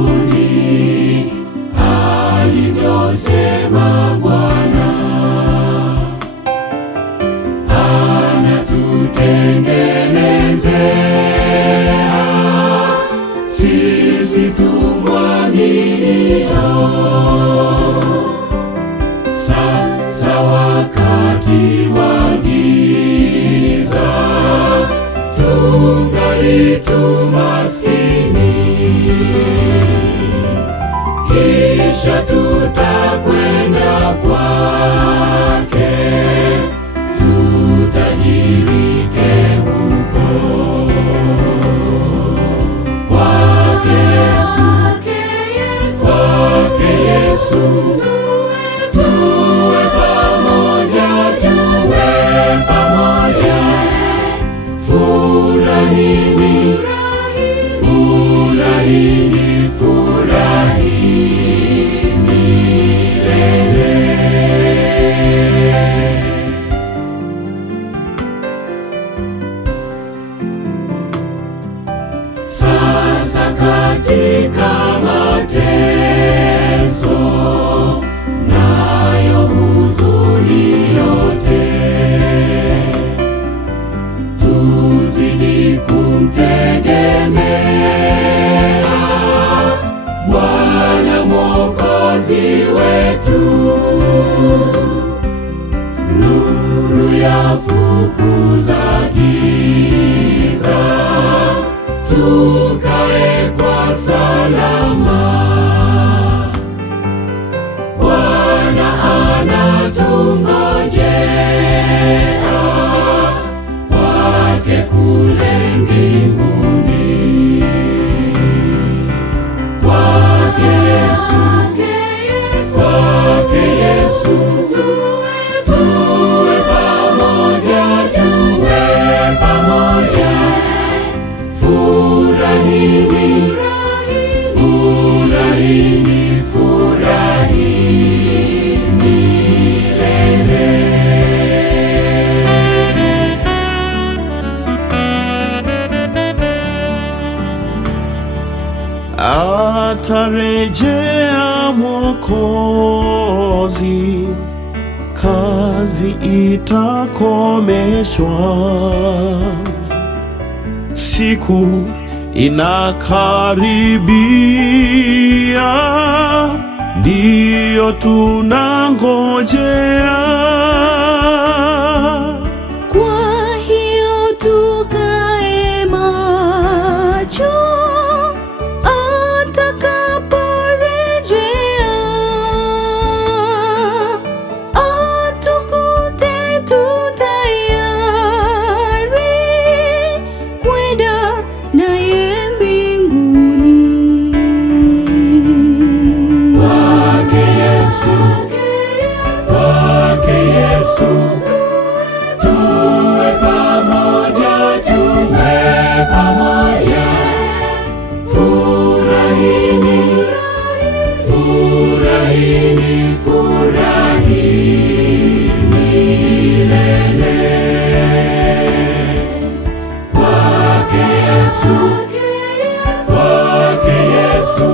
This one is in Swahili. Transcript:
mbinguni, alivyosema Bwana. Anatutengenezea sisi tumwaminio. Sasa wakati wa giza, tungali tu maskini, kisha tutakwenda kwake, tutajirike huko. Kwake Yesu, kwake Yesu, tuwe pamoja, tuwe pamoja. Furahini, furahini, furahini milele. Sasa katika mateso nayo huzuni yote, tuzidi kumtegemea Bwana Mwokozi wetu. Nuru yafukuza giza, tukae kwa salama. Bwana anatungojea kwake kule mbinguni. Kwake Yesu, kwake Yesu, tuwe pamoja, tuwe pamoja. Furahini, furahini, furahini milele. Atarejea Mwokozi, kazi itakomeshwa. Siku inakaribia, ndiyo tunangojea. Kwa hiyo tukae macho atakaporejea, atukute tutayari kwenda naye mbinguni. Kwake Yesu, kwake Yesu, tuwe pamoja, tuwe pamoja. Furahini, furahini, furahini milele. Kwake Yesu, kwake Yesu,